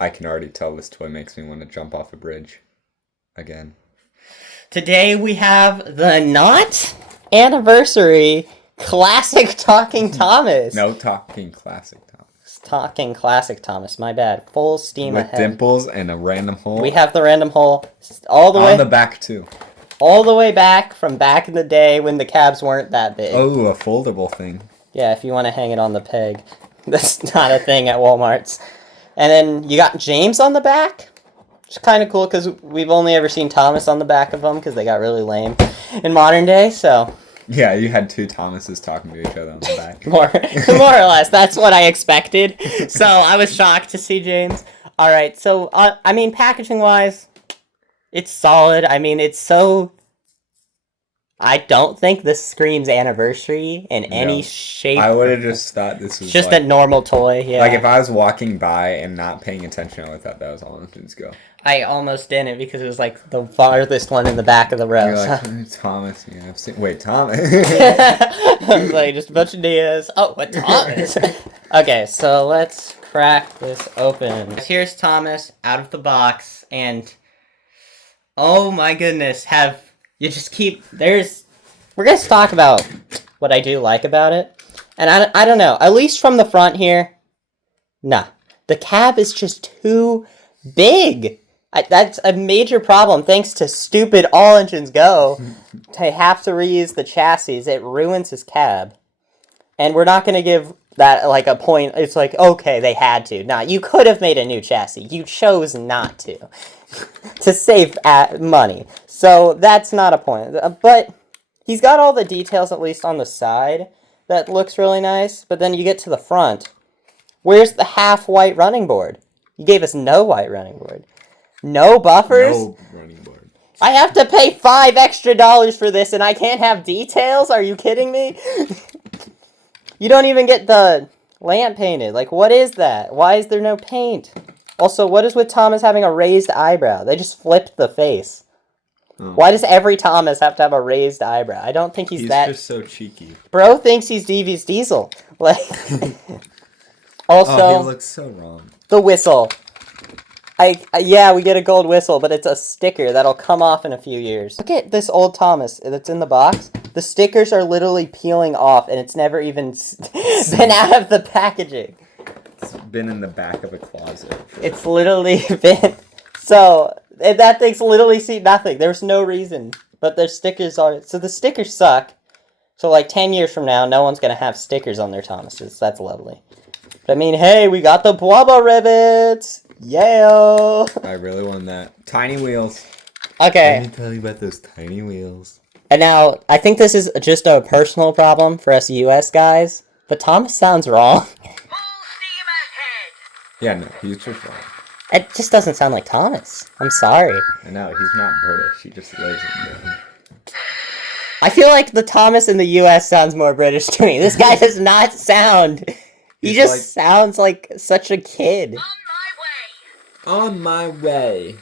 I can already tell this toy makes me want to jump off a bridge. Again. Today we have the not anniversary classic Talking Thomas. No Talking Classic Thomas. Talking Classic Thomas, my bad. Full steam With ahead. dimples and a random hole. We have the random hole all the way... On the back, too. All the way back from back in the day when the cabs weren't that big. Oh, a foldable thing. Yeah, if you want to hang it on the peg. That's not a thing at Walmart's. And then you got James on the back. Which is kind of cool because we've only ever seen Thomas on the back of them because they got really lame in modern day, so... Yeah, you had two Thomases talking to each other on the back. more or less. That's what I expected. So I was shocked to see James. All right, so, I mean, packaging-wise, it's solid. I mean, it's so... I don't think this screams anniversary in any shape. I would have just thought this was just like, a normal toy, yeah. Like, if I was walking by and not paying attention, I would have thought that was all Engines Go. I almost didn't because it was, like, the farthest one in the back of the row. You're like, Thomas, yeah, I've seen... Wait, Thomas? I was like, just a bunch of Diaz. Oh, what Thomas? Okay, so let's crack this open. Here's Thomas out of the box, and... Oh my goodness, you just keep... We're going to talk about what I do like about it. And I don't know. At least from the front here. Nah. The cab is just too big. That's a major problem. Thanks to stupid All Engines Go. They have to reuse the chassis. It ruins his cab. And we're not going to give that like a point. It's like, okay, they had to. Nah, you could have made a new chassis. You chose not to. To save money. So that's not a point. But he's got all the details, at least on the side, that looks really nice. But then you get to the front. Where's the half white running board? You gave us no white running board. No buffers? No running board. I have to pay $5 extra for this and I can't have details? Are you kidding me? You don't even get the lamp painted. Like, what is that? Why is there no paint? Also, what is with Thomas having a raised eyebrow? They just flipped the face. Oh. Why does every Thomas have to have a raised eyebrow? I don't think he's that... He's just so cheeky. Bro thinks he's Devious Diesel. Like, also... Oh, he looks so wrong. The whistle. Yeah, we get a gold whistle, but it's a sticker that'll come off in a few years. Look at this old Thomas that's in the box. The stickers are literally peeling off, and it's never even been out of the packaging. It's been in the back of a closet. It's literally been... So, that thing's literally seen nothing. There's no reason. But their stickers are... So the stickers suck. So, like, 10 years from now, no one's going to have stickers on their Thomases. That's lovely. But, I mean, hey, we got the Bwabba rivets! Yeah! I really want that. Tiny wheels. Okay. Let me tell you about those tiny wheels. And now, I think this is just a personal problem for us US guys. But Thomas sounds wrong. Yeah, no, he's just wrong. It just doesn't sound like Thomas. I'm sorry. I know, he's not British. He just lives in Britain. I feel like the Thomas in the U.S. sounds more British to me. This guy does not sound... He just sounds like such a kid. On my way.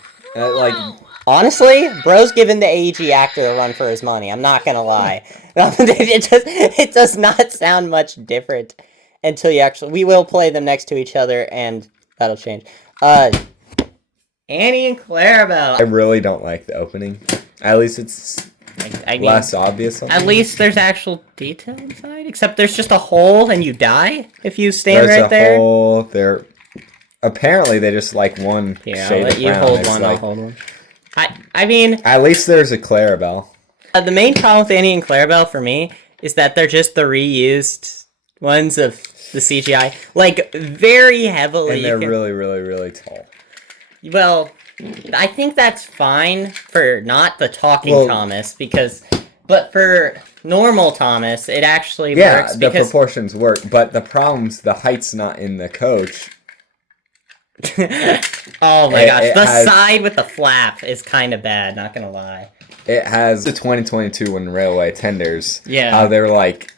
Honestly, bro's giving the AEG actor a run for his money. I'm not gonna lie. It does not sound much different until you actually... We will play them next to each other, and that'll change. Annie and Clarabel. I really don't like the opening. At least it's less obvious. At least there's actual detail inside. Except there's just a hole and you die if you stand right there. There's a hole there. Apparently they just like one shade I'll let of you brown. hold one, I'll hold one. I mean... At least there's a Clarabel. The main problem with Annie and Clarabel for me is that they're just the reused ones of the CGI. Like, very heavily. And they're really, really, really tall. Well, I think that's fine for not the talking Thomas, because... But for normal Thomas, it actually works because... Yeah, the proportions work, but the problem's the height's not in the coach. Oh my gosh, the side with the flap is kind of bad, not gonna lie. It has the 2022 when railway tenders. Yeah. How they're like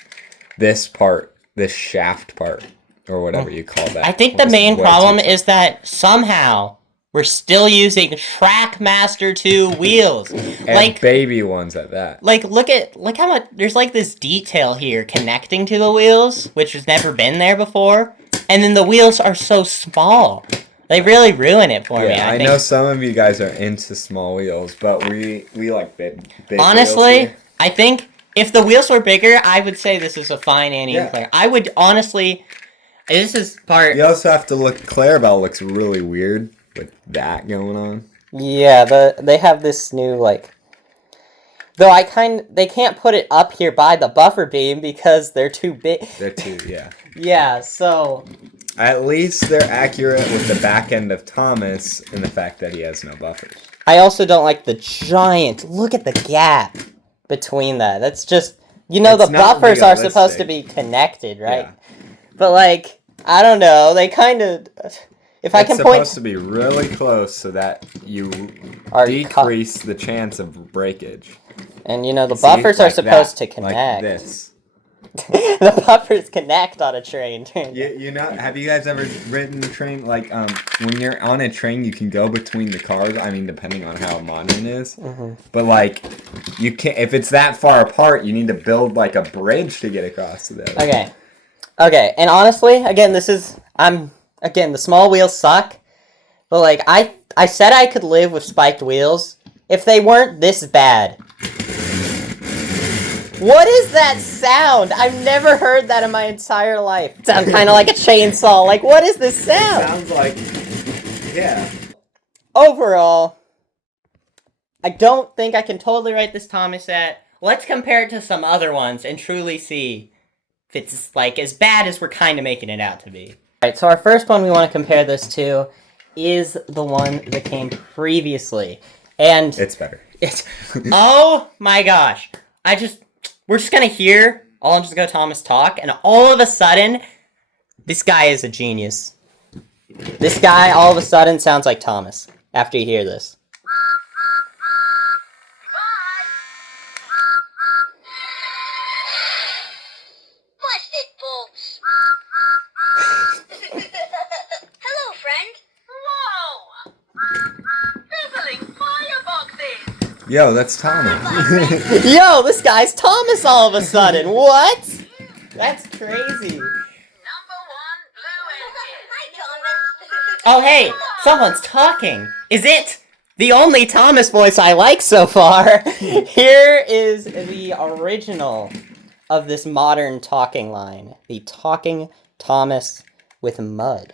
this part, this shaft part, or whatever you call that. I think the main problem is that somehow we're still using Trackmaster 2 wheels. And like baby ones at that. Like look how much there's like this detail here connecting to the wheels, which has never been there before. And then the wheels are so small. They really ruin it for me. I think. know some of you guys are into small wheels, but we like big Honestly, wheels here. I think if the wheels were bigger, I would say this is a fine Annie and Claire. I would honestly. This is part. You also have to look. Clarabel looks really weird with that going on. Yeah, they have this new like. Though they can't put it up here by the buffer beam because they're too big. They're too, yeah. Yeah, so. At least they're accurate with the back end of Thomas and the fact that he has no buffers. I also don't like the giant. Look at the gap between that. That's just the buffers are supposed to be connected, right? Yeah. But like I don't know. They kind of. If I can point. It's supposed to be really close so that you decrease the chance of breakage. And the buffers are supposed to connect. Like this. The buffers connect on a train. Have you guys ever ridden a train? Like, when you're on a train, you can go between the cars. I mean, depending on how modern it is. Mm-hmm. But like, you can't. If it's that far apart, you need to build like a bridge to get across to that. Okay. And honestly, again, the small wheels suck. But like, I said I could live with spiked wheels if they weren't this bad. What is that sound? I've never heard that in my entire life. It sounds kind of like a chainsaw. Like, what is this sound? It sounds like, yeah. Overall, I don't think I can totally write this Thomas set. Let's compare it to some other ones and truly see if it's like as bad as we're kind of making it out to be. Alright, so our first one we want to compare this to is the one that came previously. And it's better. Oh my gosh. We're just gonna hear All Engines Go Thomas talk, and all of a sudden, this guy is a genius. This guy all of a sudden sounds like Thomas after you hear this. Hello, friend. Whoa! Sizzling fireboxes! Yo, that's Thomas. Yo, this guy's Thomas all of a sudden. What? That's crazy. Number 1, Blue Engine. Hi, Thomas. Oh, hey, someone's talking. Is it the only Thomas voice I like so far? Here is the original of this modern talking line. The talking Thomas with mud.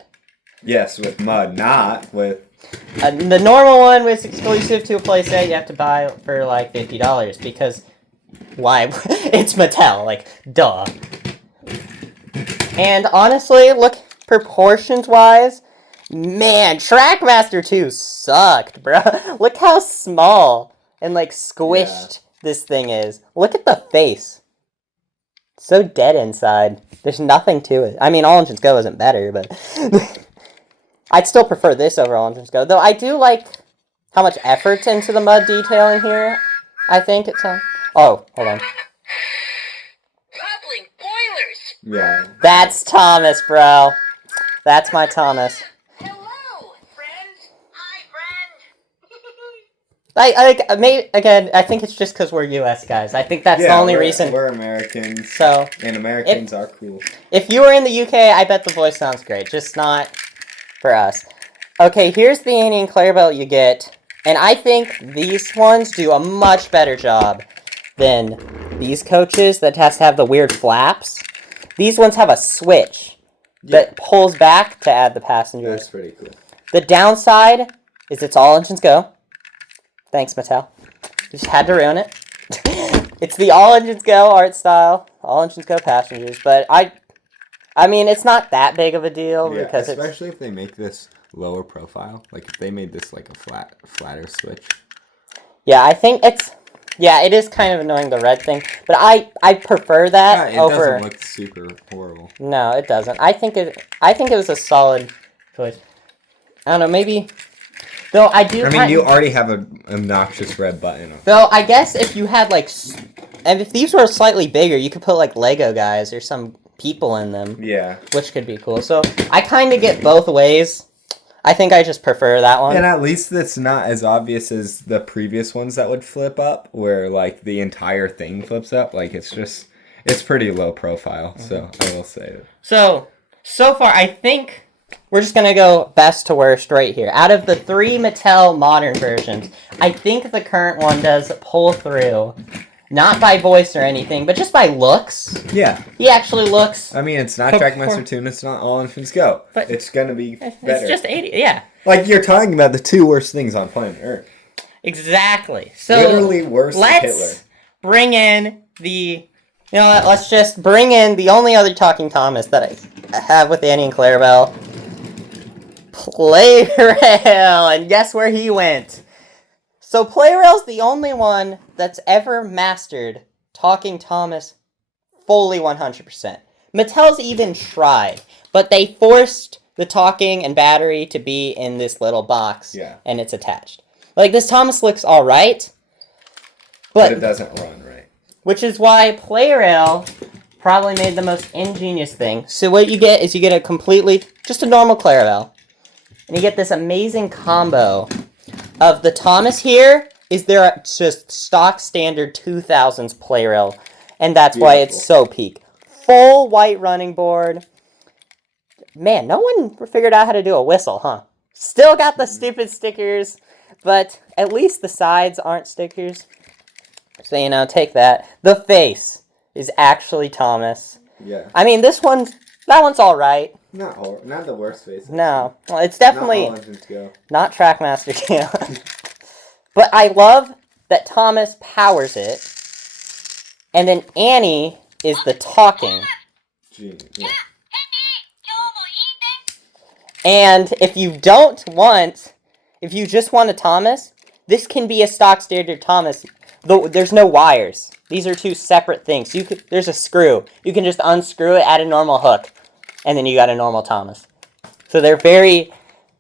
Yes, with mud, not with... The normal one was exclusive to a playset you have to buy for like $50 because why? It's Mattel, like, duh. And honestly, look, proportions-wise, man, Trackmaster 2 sucked, bro. Look how small and, like, squished this thing is. Look at the face. So dead inside. There's nothing to it. I mean, All Engines Go isn't better, but... I'd still prefer this over All Engines Go. Though I do like how much effort's into the mud detailing here. I think it's... Oh, hold on. Poppling boilers! Yeah. That's Thomas, bro. That's my Thomas. Hello, friend. Hi, friend. Again, I think it's just because we're U.S. guys. I think that's the only reason. We're Americans. So, and Americans are cool. If you were in the U.K., I bet the voice sounds great. Just not for us. Okay, here's the Annie and Clarabel you get. And I think these ones do a much better job than these coaches that has to have the weird flaps. These ones have a switch that pulls back to add the passengers. That's pretty cool. The downside is it's All Engines Go. Thanks, Mattel. Just had to ruin it. It's the All Engines Go art style. All Engines Go passengers. But I mean, it's not that big of a deal because especially if they make this lower profile. Like if they made this like a flatter switch. Yeah, I think it is kind of annoying, the red thing, but I prefer that over. It doesn't look super horrible. No, it doesn't. I think it was a solid choice. I don't know, maybe. Though I do. I mean, you already have an obnoxious red button. Though I guess if you had like, and if these were slightly bigger, you could put like Lego guys or some people in them. Yeah. Which could be cool. So I kind of get both ways. I think I just prefer that one. And at least it's not as obvious as the previous ones that would flip up, where like the entire thing flips up. Like it's pretty low profile. So I will say it. So far, I think we're just gonna go best to worst right here. Out of the 3 Mattel modern versions, I think the current one does pull through. Not by voice or anything, but just by looks. Yeah. He actually looks... I mean, it's not Trackmaster 2 and it's not All Engines Go. But it's going to be better. It's just 80, yeah. Like, you're talking about the 2 worst things on planet Earth. Exactly. So literally worse than Hitler. Let's bring in the... You know what, let's just bring in the only other Talking Thomas that I have with Annie and Clarabel. Playrail! And guess where he went? So Playrail's the only one that's ever mastered Talking Thomas fully 100%. Mattel's even tried, but they forced the talking and battery to be in this little box, and it's attached. Like, this Thomas looks alright, but it doesn't run right. Which is why Playrail probably made the most ingenious thing. So what you get is you get a completely, just a normal Clarabel, and you get this amazing combo of the Thomas here is their just stock standard 2000s Playrail, and that's why it's so peak. Full white running board. Man, no one figured out how to do a whistle, huh? Still got the stupid stickers, but at least the sides aren't stickers. So, you know, take that. The face is actually Thomas. Yeah. I mean, that one's all right. Not the worst face. No. Well, it's definitely not Trackmaster 2. But I love that Thomas powers it, and then Annie is the talking. Gee, yeah. And if you just want a Thomas, this can be a stock standard Thomas. Though there's no wires. These are 2 separate things. There's a screw. You can just unscrew it, add a normal hook, and then you got a normal Thomas. So they're very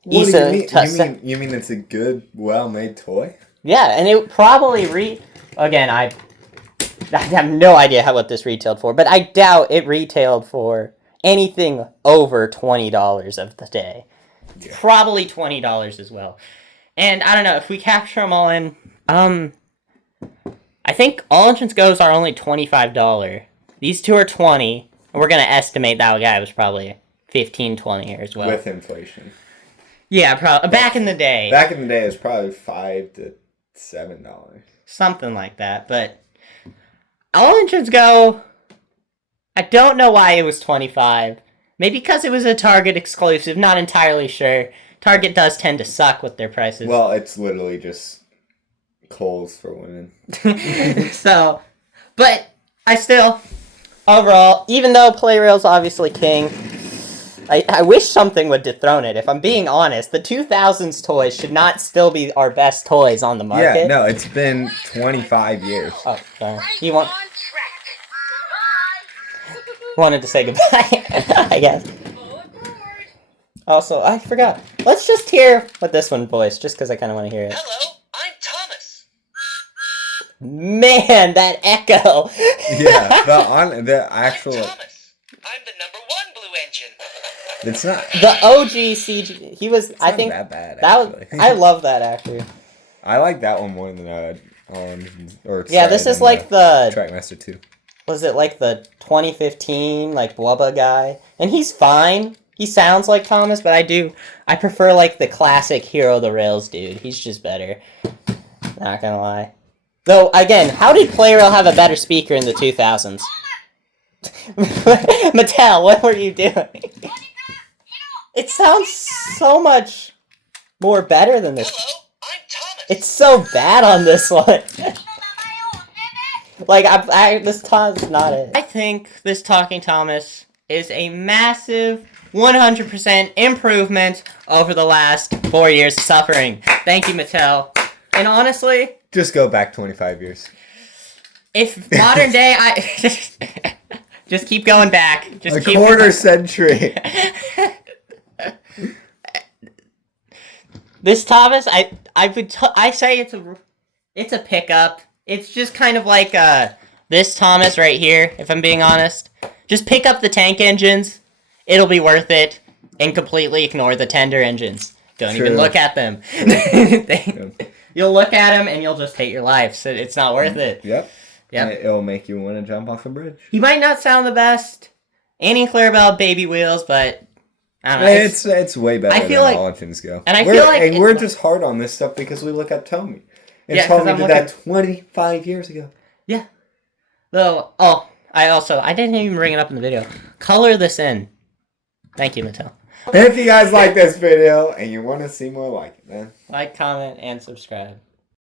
easy to... You mean it's a good, well-made toy? Yeah, and it probably Again, I have no idea what this retailed for, but I doubt it retailed for anything over $20 of the day. Yeah. Probably $20 as well. And I don't know, if we capture them all in... I think All Engines Go's are only $25. These 2 are $20, and we're going to estimate that guy was probably $15, $20 here as well. With inflation. Yeah, probably. Back in the day. Back in the day, it was probably $5 to $7. Something like that, but All Engines Go, I don't know why it was $25. Maybe because it was a Target exclusive, not entirely sure. Target does tend to suck with their prices. Well, it's literally just Kohl's for women. So, but I still, overall, even though Playrail's obviously king, I wish something would dethrone it. If I'm being honest, the 2000s toys should not still be our best toys on the market. Yeah, no, it's been 25 years. Oh, sorry. You wanted to say goodbye, I guess. Also, I forgot. Let's just hear what this one voiced, just because I kind of want to hear it. Hello, I'm Thomas. Man, that echo. Yeah, the actual... I'm Thomas. I'm the #1 blue engine. It's not... The OG CG... He was, I think... that bad, actually. I love that actor. I like that one more than this is like the... Trackmaster 2. Was it like the 2015, like, Wubba guy? And he's fine. He sounds like Thomas, but I prefer, like, the classic Hero of the Rails dude. He's just better. Not gonna lie. Though, again, how did Playrail have a better speaker in the 2000s? Mattel, what were you doing? It sounds so much more better than this. Hello, I'm Thomas. It's so bad on this one. Like, this Tom's not it. I think this Talking Thomas is a massive 100% improvement over the last 4 years of suffering. Thank you, Mattel. And honestly... Just go back 25 years. If modern day, just keep going back. Just keep quarter century. This Thomas, I say it's a pickup. It's just kind of like this Thomas right here, if I'm being honest. Just pick up the tank engines. It'll be worth it. And completely ignore the tender engines. Don't even look at them. You'll look at them and you'll just hate your life. So it's not worth it. Yep. It'll make you want to jump off a bridge. He might not sound the best. Annie and Clarabel, baby wheels, but I don't know. It's way better I than feel like- all things go. and I feel like and it- we're just hard on this stuff because we look up Tommy. And Yeah, 'cause Tommy I'm did that 25 years ago. Though, I didn't even bring it up in the video. Color this in. Thank you, Mattel. And if you guys like this video and you want to see more like it, man. Like, comment, and subscribe.